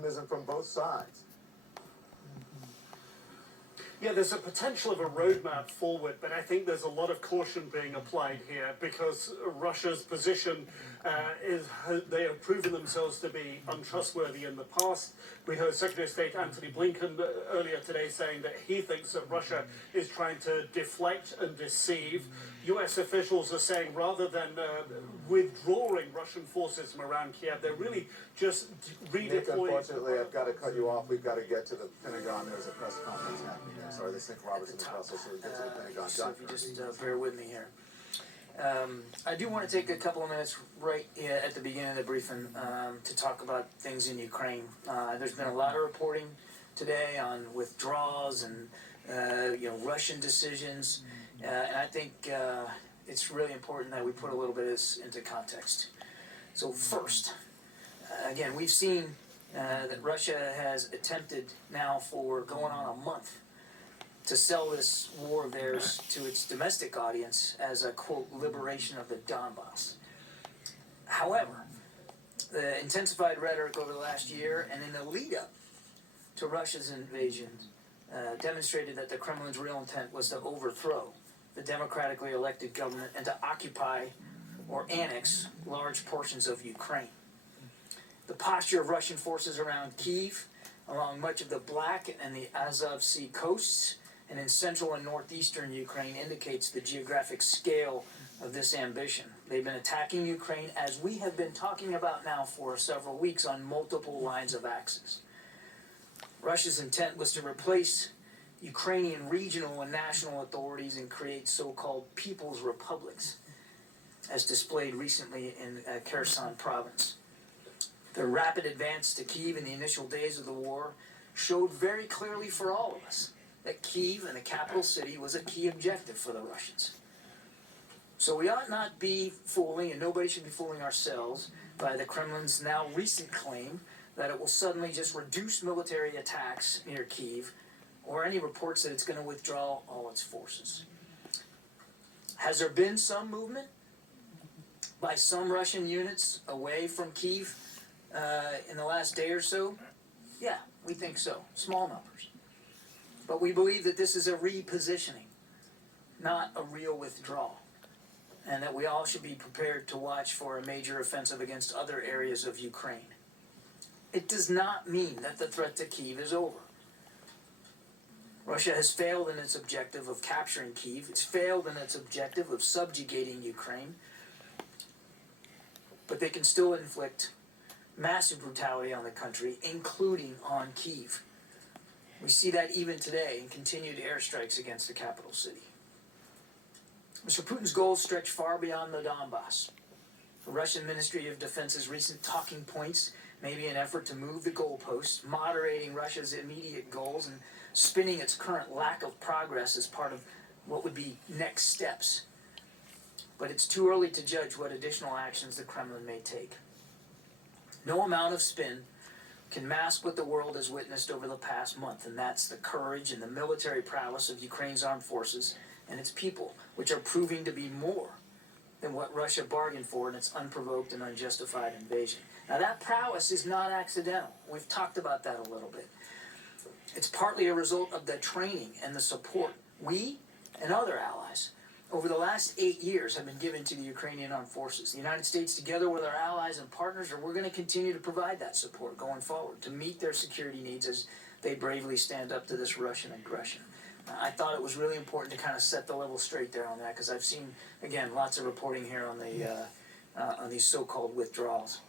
optimism from both sides. Yeah, there's a potential of a roadmap forward, but I think there's a lot of caution being applied here because Russia's position is they have proven themselves to be untrustworthy in the past. We heard Secretary of State Antony Blinken earlier today saying that he thinks that Russia is trying to deflect and deceive. US officials are saying rather than withdrawing Russian forces from around Kiev, they're really just redeploying. Nick, unfortunately, I've got to cut you off. We've got to get to the Pentagon. There's a press conference happening there. Sorry, this Nick Roberts in Brussels, so we get to the Pentagon. So if you just bear with me here. I do want to take a couple of minutes right at the beginning of the briefing to talk about things in Ukraine. There's been a lot of reporting today on withdrawals and Russian decisions, and I think it's really important that we put a little bit of this into context. So first, again, we've seen that Russia has attempted now for going on a month to sell this war of theirs to its domestic audience as a, quote, liberation of the Donbass. However, the intensified rhetoric over the last year and in the lead-up to Russia's invasion demonstrated that the Kremlin's real intent was to overthrow the democratically elected government and to occupy or annex large portions of Ukraine. The posture of Russian forces around Kyiv, along much of the Black and the Azov Sea coasts, and in central and northeastern Ukraine indicates the geographic scale of this ambition. They've been attacking Ukraine, as we have been talking about now for several weeks, on multiple lines of axis. Russia's intent was to replace Ukrainian regional and national authorities and create so-called people's republics, as displayed recently in Kherson province. The rapid advance to Kyiv in the initial days of the war showed very clearly for all of us that Kyiv and the capital city was a key objective for the Russians. So we ought not be fooling, and nobody should be fooling ourselves, by the Kremlin's now recent claim that it will suddenly just reduce military attacks near Kyiv, or any reports that it's going to withdraw all its forces. Has there been some movement by some Russian units away from Kyiv in the last day or so? Yeah, we think so. Small numbers. But we believe that this is a repositioning, not a real withdrawal, and that we all should be prepared to watch for a major offensive against other areas of Ukraine. It does not mean that the threat to Kyiv is over. Russia has failed in its objective of capturing Kyiv. It's failed in its objective of subjugating Ukraine. But they can still inflict massive brutality on the country, including on Kyiv. We see that even today in continued airstrikes against the capital city. Mr. Putin's goals stretch far beyond the Donbass. The Russian Ministry of Defense's recent talking points may be an effort to move the goalposts, moderating Russia's immediate goals and spinning its current lack of progress as part of what would be next steps. But it's too early to judge what additional actions the Kremlin may take. No amount of spin can mask what the world has witnessed over the past month, and that's the courage and the military prowess of Ukraine's armed forces and its people, which are proving to be more than what Russia bargained for in its unprovoked and unjustified invasion. Now, that prowess is not accidental. We've talked about that a little bit. It's partly a result of the training and the support we and other allies over the last 8 years have been given to the Ukrainian armed forces. The United States, together with our allies and partners, we're going to continue to provide that support going forward to meet their security needs as they bravely stand up to this Russian aggression. I thought it was really important to kind of set the level straight there on that, because I've seen, again, lots of reporting here on these so-called withdrawals.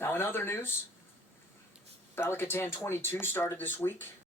Now, in other news, Balakatan 22 started this week.